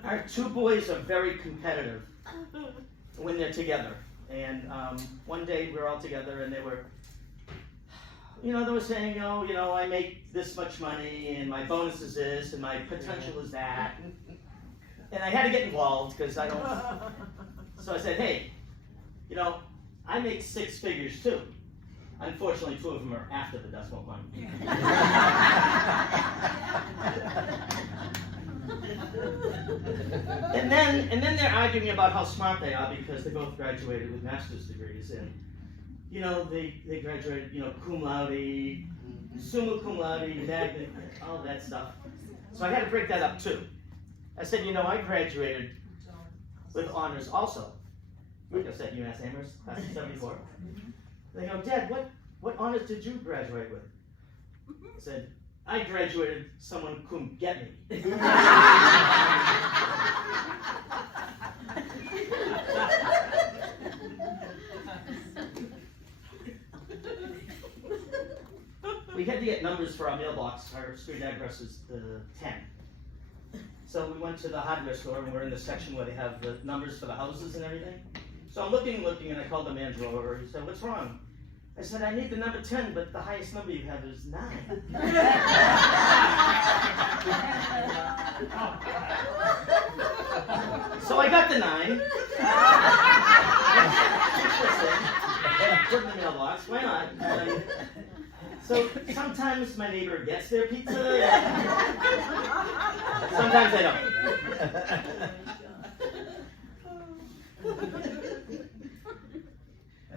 Our two boys are very competitive when they're together. And one day we were all together and they were saying, oh, I make this much money and my bonus is this and my potential is that. And I had to get involved because I don't. So I said, hey, I make 6 figures too. Unfortunately, 2 of them are after the decimal point. And then they're arguing about how smart they are because they both graduated with master's degrees, and they graduated cum laude, summa cum laude, magna, all that stuff. So I had to break that up too. I said, I graduated with honors also. Like I said, UMass Amherst, class of '74. They go, Dad, what honors did you graduate with? I said, I graduated summa cum get me. We had to get numbers for our mailbox. Our street address is the 10. So we went to the hardware store, and we're in the section where they have the numbers for the houses and everything. So I'm looking, and I called the manager over. He said, what's wrong? I said, I need the number 10, but the highest number you have is 9. So I got the 9. Put in the mailbox. Why not? So sometimes my neighbor gets their pizza. Sometimes they don't.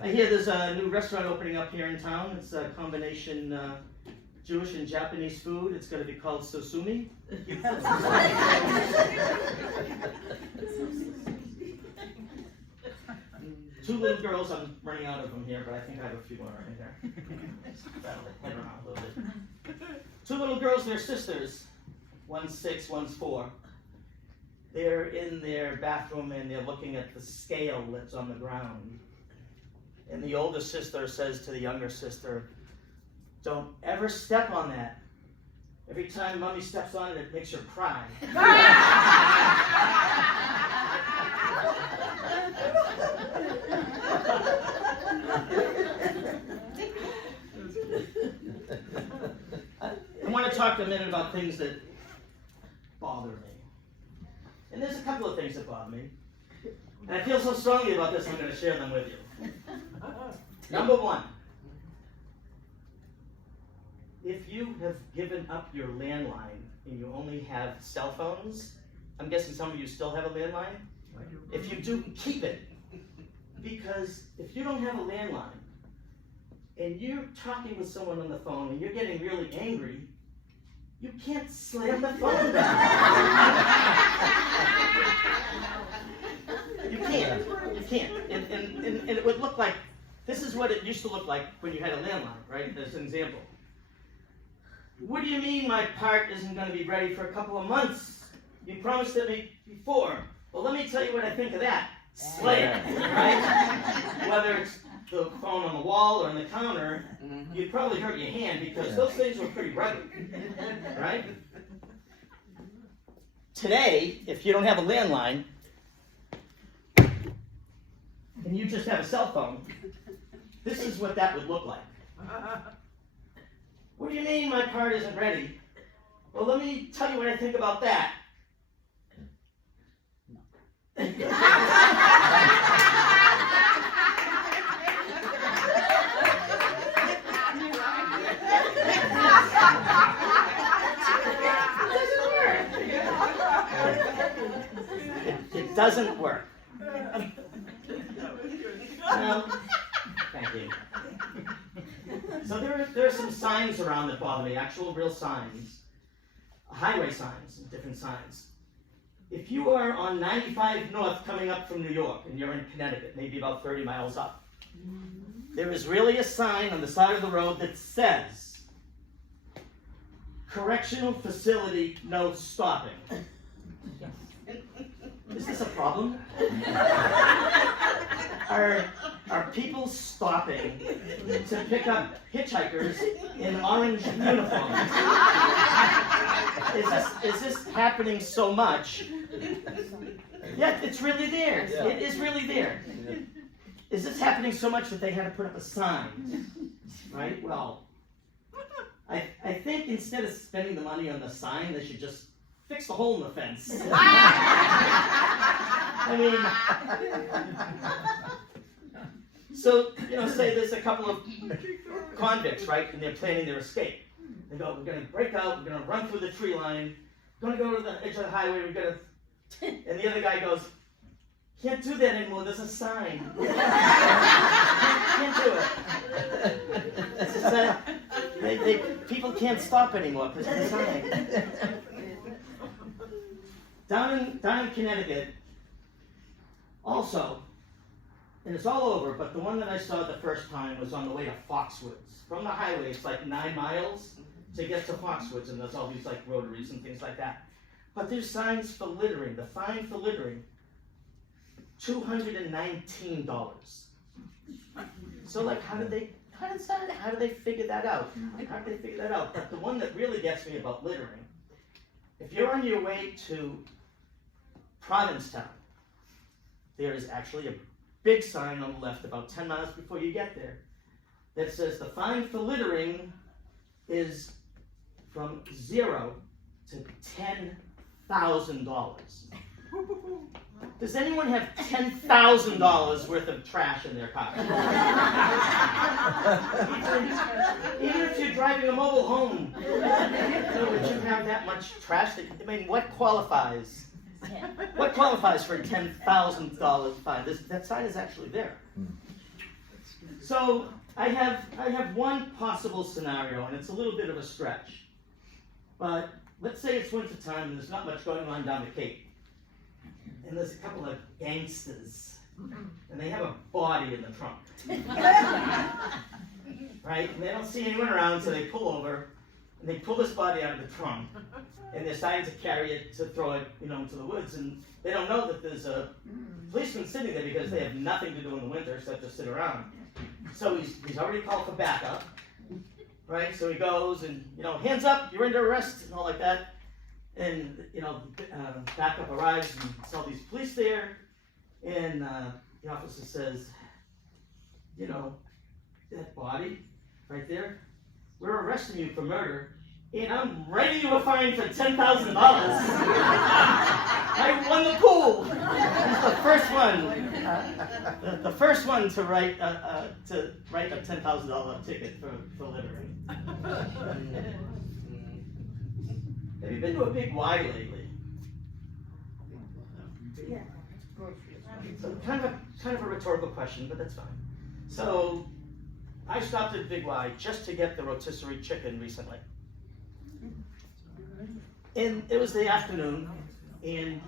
I hear there's a new restaurant opening up here in town. It's a combination Jewish and Japanese food. It's going to be called Sosumi. Two little girls, I'm running out of them here, but I think I have a few more in here. That'll head around a little bit. Two little girls, they're sisters. One's 6, one's 4. They're in their bathroom and they're looking at the scale that's on the ground. And the older sister says to the younger sister, "Don't ever step on that. Every time Mommy steps on it, it makes her cry." I want to talk a minute about things that bother me. And there's a couple of things that bother me. And I feel so strongly about this, I'm going to share them with you. Number 1. If you have given up your landline and you only have cell phones, I'm guessing some of you still have a landline. If you do, keep it. Because if you don't have a landline and you're talking with someone on the phone and you're getting really angry, you can't slam the phone down. You can't. You can't. And it would look like, this is what it used to look like when you had a landline, right? As an example. "What do you mean my part isn't going to be ready for a couple of months? You promised it me before." "Well, let me tell you what I think of that." Slam, right? Whether it's the phone on the wall or on the counter, you'd probably hurt your hand because those things were pretty rugged, right? Today, if you don't have a landline, and you just have a cell phone, this is what that would look like. "What do you mean my part isn't ready?" "Well, let me tell you what I think about that." It doesn't work. Now, thank you. So there are some signs around that bother me, actual real signs. Highway signs, different signs. If you are on 95 North coming up from New York and you're in Connecticut, maybe about 30 miles up, there is really a sign on the side of the road that says, "Correctional facility, no stopping." Is this a problem? Are people stopping to pick up hitchhikers in orange uniforms? Is this happening so much? Yeah, it's really there. Yeah. It is really there. Is this happening so much that they had to put up a sign? Right? Well, I think instead of spending the money on the sign, they should just fix the hole in the fence. I mean, so, say there's a couple of convicts, right, and they're planning their escape. They go, "We're going to break out, we're going to run through the tree line, we're going to go to the edge of the highway, we're going to..." And the other guy goes, "Can't do that anymore, there's a sign." Can't do it. It's just people can't stop anymore because of the sign. Down in Connecticut, also, and it's all over, but the one that I saw the first time was on the way to Foxwoods. From the highway, it's like 9 miles to get to Foxwoods, and there's all these like rotaries and things like that. But there's signs for littering. The fine for littering, $219. So like, how do they figure that out? How do they figure that out? But the one that really gets me about littering, if you're on your way to Provincetown, there is actually a big sign on the left about 10 miles before you get there that says the fine for littering is from $0 to $10,000. Does anyone have $10,000 worth of trash in their car? Even if you're driving a mobile home, would you have that much trash? What qualifies? What qualifies for a $10,000 fine? That sign is actually there. So I have one possible scenario, and it's a little bit of a stretch. But let's say it's winter time and there's not much going on down the Cape. And there's a couple of gangsters and they have a body in the trunk. Right? And they don't see anyone around, so they pull over, and they pull this body out of the trunk, and they're starting to carry it to throw it, into the woods, and they don't know that there's a policeman sitting there because they have nothing to do in the winter except to sit around. So he's already called for backup, right? So he goes and, hands up, you're under arrest, and all like that. And, backup arrives and it's all these police there, and the officer says, that body right there, we're arresting you for murder, and I'm writing you a fine for $10,000. I won the pool. He's the first one. The first one to write a $10,000 ticket for littering. Have you been to a Big Y lately? Yeah. So kind of a rhetorical question, but that's fine. So I stopped at Big Y just to get the rotisserie chicken recently. And it was the afternoon, and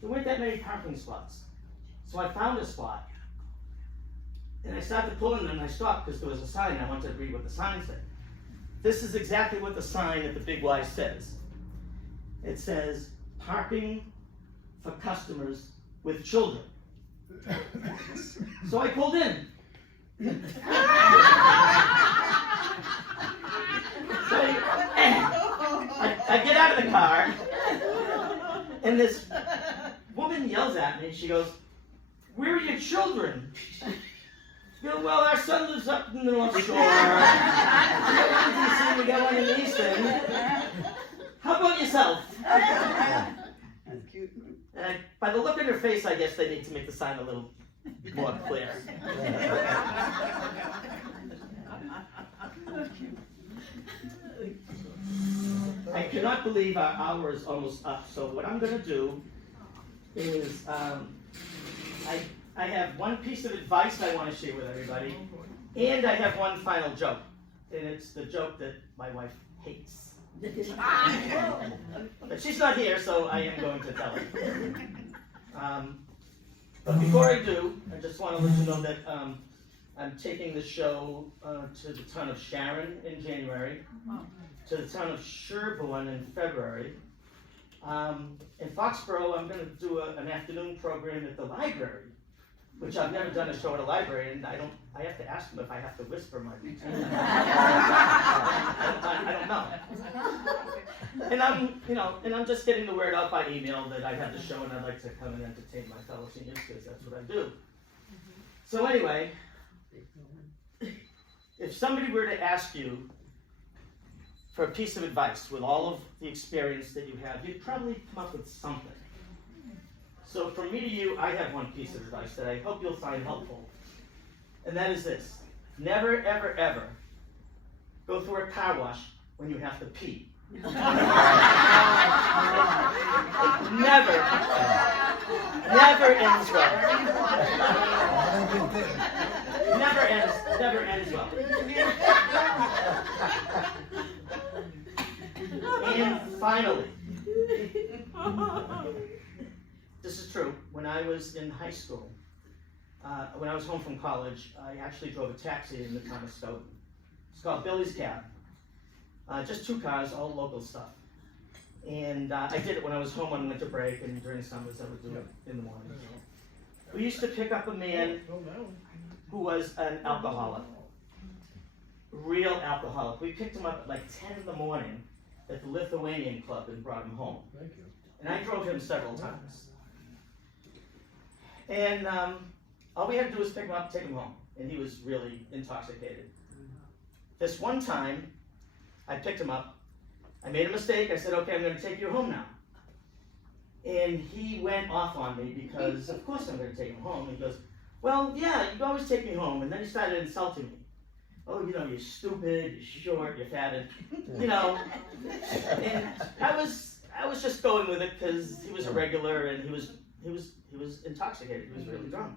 there weren't that many parking spots. So I found a spot, and I started pulling, and I stopped because there was a sign. I wanted to read what the sign said. This is exactly what the sign at the Big Y says. It says, parking for customers with children. So I pulled in. So I get out of the car, and this woman yells at me. She goes, "Where are your children?" I go, "Well, our son lives up in the North Shore. We got one in DC, we got one in the East End. How about yourself?" That's cute. And by the look on her face, I guess they need to make the sign a little more clear. I cannot believe our hour is almost up. So what I'm going to do is I have one piece of advice I want to share with everybody, and I have one final joke, and it's the joke that my wife hates. But she's not here, so I am going to tell her. But before I do, I just want to let you know that I'm taking the show to the town of Sharon in January, to the town of Sherborne in February. In Foxborough, I'm going to do an afternoon program at the library, which I've never done a show at a library, and I have to ask them if I have to whisper my routine. I don't know. And I'm just getting the word out by email that I have the show and I'd like to come and entertain my fellow seniors because that's what I do. So anyway, if somebody were to ask you for a piece of advice with all of the experience that you have, you'd probably come up with something. So from me to you, I have one piece of advice that I hope you'll find helpful. And that is this: never, ever, ever go through a car wash when you have to pee. It never ends well. Never ends well. And finally, this is true. When I was in high school, when I was home from college, I actually drove a taxi in the town of Stoughton. It's called Billy's Cab. Just 2 cars, all local stuff. And I did it when I was home on winter break, and during summers I would do it in the morning. We used to pick up a man who was an alcoholic. Real alcoholic. We picked him up at like 10 in the morning at the Lithuanian Club and brought him home. And I drove him several times. And all we had to do was pick him up, take him home. And he was really intoxicated. This one time, I picked him up. I made a mistake. I said, "Okay, I'm going to take you home now." And he went off on me because, of course, I'm going to take him home. He goes, "Well, yeah, you always take me home." And then he started insulting me. "Oh, you're stupid, you're short, you're fat," and, And I was just going with it because he was a regular and he was intoxicated. He was really drunk.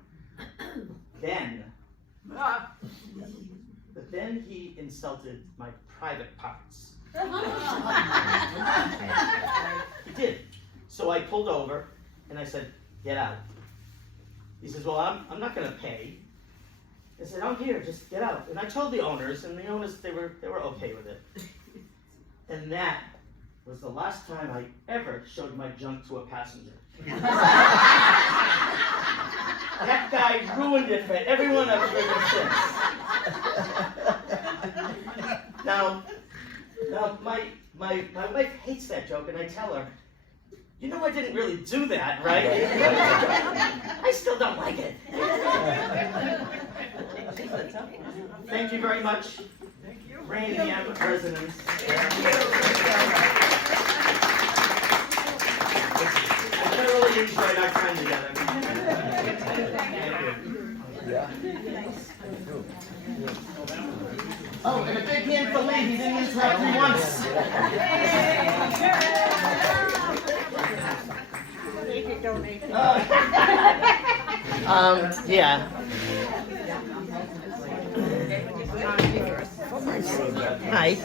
But then he insulted my private parts. He did. So I pulled over and I said, "Get out." He says, well, I'm not gonna pay. I said, oh, here, just get out. And I told the owners, and the owners, they were okay with it. And that was the last time I ever showed my junk to a passenger. That guy ruined it for everyone I've driven since. Now, my wife hates that joke, and I tell her, you know I didn't really do that, right? I still don't like it. Thank you very much. Raynham residents. I really enjoyed our time together. Oh, and a big hand for Lee. He didn't interrupt me once. Yeah. Hi.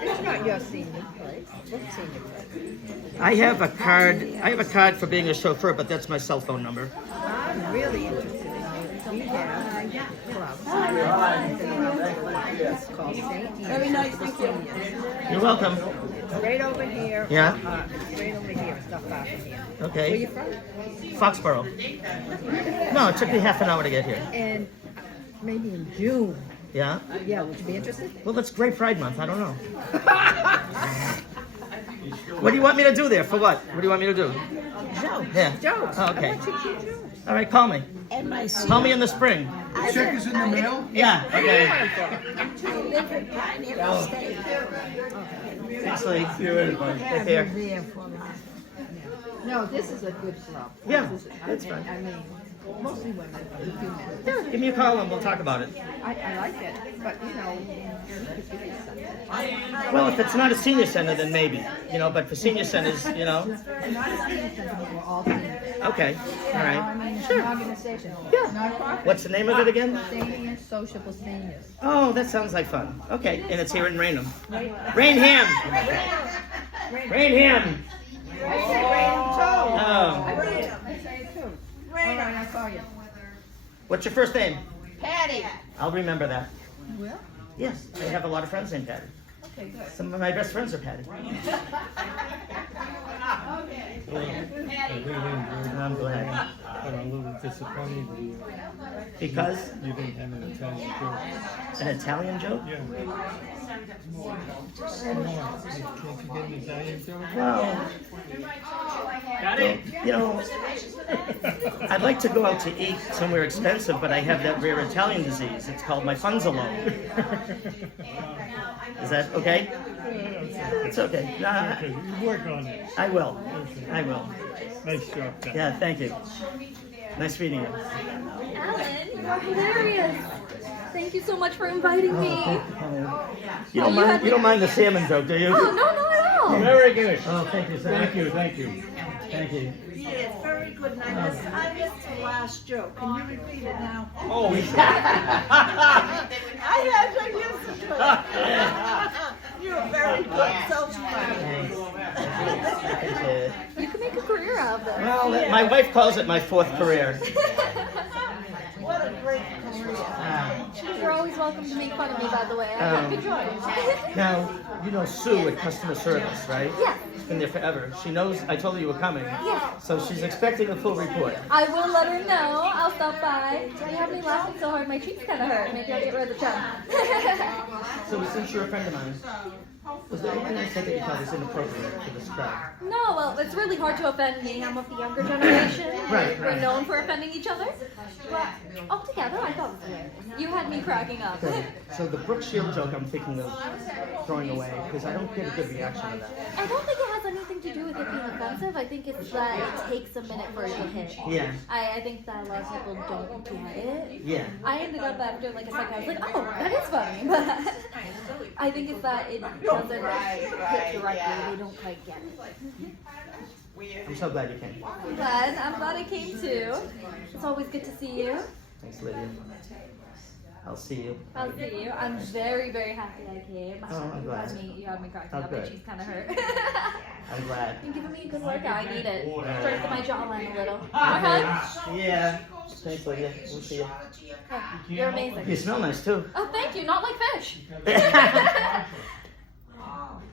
It's not your senior place. What senior place? I have a card. I have a card for being a chauffeur, but that's my cell phone number. I'm really interested in you. We have clubs. It's called St. Very nice, thank you. You're welcome. Right over here. Yeah. Right over here. It's not far from here. Where Okay. you from? Foxborough. No, it took me half an hour to get here. And maybe in June. Yeah. Yeah, would you be interested? Well, it's Great Pride Month. I don't know. What do you want me to do there? For what? What do you want me to do? Joe. Yeah. Joe. Oh, okay. I want you to Joe. All right, call me. And my Call me in the spring. The check is in the mail? Yeah. Okay. two live in Pine Hill State. Thanks, Lee. Yeah, Take care. we're there for life. No, this is a good club. Yeah, This is- that's fine. I mean, mostly women, but a few men. Yeah, give me a call and we'll talk about it. I like it, but you know, you could give me something. Well, if it's not a senior center, then maybe. You know, but for senior centers, you know. And not a senior center, but we're all seniors. Okay. All I right. mean, it's an organization. Yeah. Nonprofit. What's the name of it again? Seniors, sociable seniors. Oh, that sounds like fun. Okay, and it's here in Raynham. Raynham. Raynham. Oh. I say it too. All right, I saw you. What's your first name? Patty. I'll remember that. Well, Yes, I have a lot of friends named Patty. okay, good. Some of my best friends are Patty. I'm glad. I'm a little disappointed Because you didn't have an Italian joke. an Italian joke? Yeah. Can't you get an Italian joke? Well, you know, I'd like to go out to eat somewhere expensive, but I have that rare Italian disease. It's called my funds are low. Is that okay? It's okay. No, Okay, you work on it. I will. I will. Nice job, Dan. Yeah, thank you. Nice meeting you. Alan, you are hilarious. Thank you so much for inviting me. You don't mind the salmon joke, do you? Oh, no, not at all. Very good. Oh, thank you, sir. Thank you, thank you. Thank you. Yes, very good. And I missed the last joke. Can you repeat it now? Oh, we I had to listen to it. You were very good. So funny. Thanks. Appreciate it. You can make a career out of this. Well, my wife calls it my fourth career. What a great career. You're always welcome to make fun of me, by the way. I hope you enjoy it. Now, you know Sue at customer service, right? Yeah. She's been there forever. She knows I told her you were coming. Yeah. So she's expecting a full report. I will let her know. I'll stop by. You have me laughing so hard my cheeks kind of hurt. Maybe I'll get rid of the tongue. So since you're a friend of mine, was there anything I said that you thought was inappropriate for this crowd? No, well, it's really hard to offend me. I'm of the younger generation. Right, We're right. known for offending each other. But altogether, I thought it was hilarious. You had me cracking up. Okay. So the Brooke Shield joke I'm thinking of throwing away because I don't get a good reaction to that. I don't think it has anything to do with it being offensive. I think it's that it takes a minute for it to hit. Yeah. I think that a lot of people don't get it. Yeah. I ended up after like a second, I was like, oh, that is funny. But I think it's that it doesn't hit directly. They don't quite get it. I'm so glad you came. I'm glad I came too. It's always good to see you. Thanks, Lydia. I'll see you. I'll see you. I'm very, very happy I came. Oh, I'm glad. You had me cracking Oh, up, good. and she's kind of hurt. I'm glad. You're giving me a good workout. I need it. Strengthen my jawline a little. More hugs? Yeah. Thanks, Lydia. We'll see you. You're amazing. You smell nice too. Oh, thank you. Not like fish.